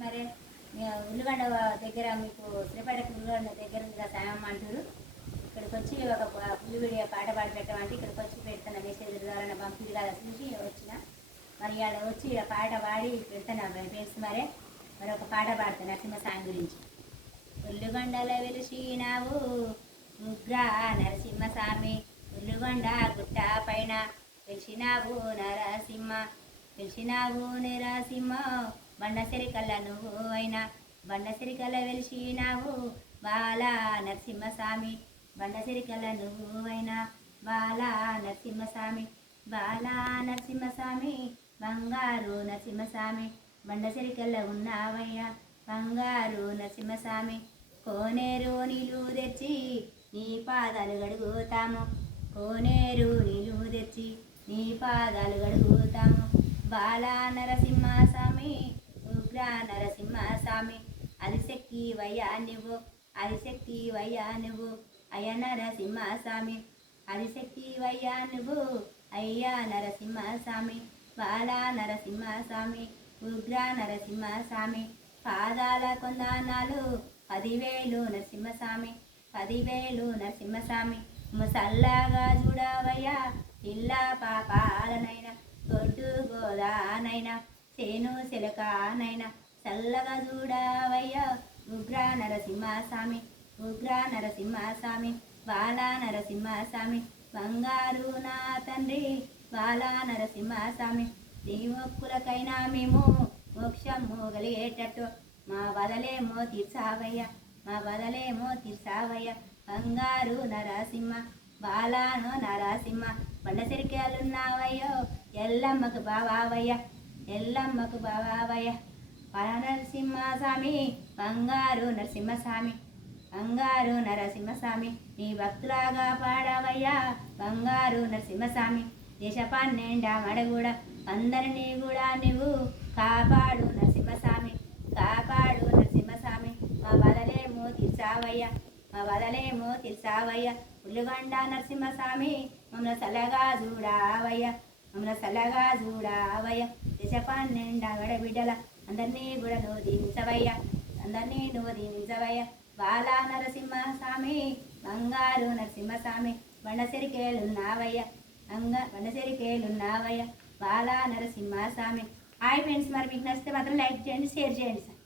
మరి ఉల్లిగండ దగ్గర మీకు శ్రీపేటకు ఉల్లిగండ దగ్గర సాయం అంటారు. ఇక్కడికి వచ్చి ఒక పులివిడియో పాట పాడి పెట్టమంటే ఇక్కడికి వచ్చి పెడుతున్న మెసేజ్ ద్వారా పంపిణీ కదా చూసి వచ్చిన. మరి ఇక్కడ వచ్చి ఇక్కడ పాట పాడి పెడుతున్నా ఫ్రెండ్స్. మరి ఒక పాట పాడుతాను నరసింహస్వామి గురించి. ఉల్లిగొండల వెలిసినావు ముగ్రా నరసింహస్వామి, ఉల్లిగొండ గుట్ట పైన వెలిసినావు నరసింహ, వెలిసినావు నరసింహ, బండసెరికల్ల నువ్వు అయినా, బండసెరికల్ల వెలిసినావు బాల నరసింహస్వామి, బండసెరికల్ల నువ్వు అయినా బాల నరసింహస్వామి, బాల నరసింహస్వామి, బంగారు నరసింహస్వామి, బండసెరికల్ల ఉన్నావయ్యా బంగారు నరసింహస్వామి, కోనేరు నీళ్ళు తెచ్చి నీ పాదాలు గడుగుతాము, కోనేరు నీళ్ళు తెచ్చి నీ పాదాలు గడుగుతాము, బాల నరసింహస్వామి, ఉగ్ర నరసింహస్వామి, అదిశక్తి వయ్యా నువ్వు, అదిశక్తి వయ్యా నువ్వు, అయ్య నరసింహస్వామి, అదిశక్తి వయ్యా నువ్వు, అయ్యా నరసింహస్వామి, బాల నరసింహస్వామి, ఉగ్ర నరసింహస్వామి, పాదాల కొందానాలు 10,000 నరసింహస్వామి, 10,000 నరసింహస్వామి, ముసల్లాగా చూడవయ్యా పిల్ల పాపాలనైనా, గొడ్డు గోదానైనా, చేను చిలకానైనా చల్లగా చూడవయ్యా ఉగ్ర నరసింహస్వామి, ఉగ్ర నరసింహస్వామి, బాల నరసింహస్వామి, బంగారు నా తండ్రి బాల నరసింహస్వామి, నీ మొక్కులకైనా మేము మోక్షము కలిగేటట్టు మా బదలేమో తీర్చావయ్య, మా బదలేమో తీర్చావయ్య, బంగారు నరసింహ బాలాను నరసింహ, బండసెరికాయలున్నావయ్యో ఎల్లమ్మకు బావావయ్య, ఎల్లమ్మకు బావావయ్య, నరసింహస్వామి, బంగారు నరసింహస్వామి, బంగారు నరసింహస్వామి, నీ భక్తులాగా పాడవయ్యా బంగారు నరసింహస్వామి, దేశ 12 మడగూడ అందరినీ కూడా నువ్వు కాపాడు నరసింహస్వామి, కాపాడు నరసింహస్వామి, మా బదలేమో తీర్చావయ్య, మా బదలేమో తీర్చావయ్య, ఉల్లిగొండ నరసింహస్వామి మమ్మల్ని చల్లగా చూడావయ్య, మమ్మల్ని చల్లగా చూడావయ్య, దేశ 12 మడబిడ్డల అందరినీ కూడా నువ్వు దీవించవయ్య, అందరినీ నువ్వు దీవించవయ్య, బాల నరసింహస్వామి, బంగారు నరసింహస్వామి, బండసెరికేలున్నావయ్య, బండసెరికేలున్నావయ్య, బాల నరసింహస్వామి. హాయ్ ఫ్రెండ్స్, మరి మీకు నచ్చితే మాత్రం లైక్ చేయండి, షేర్ చేయండి సార్.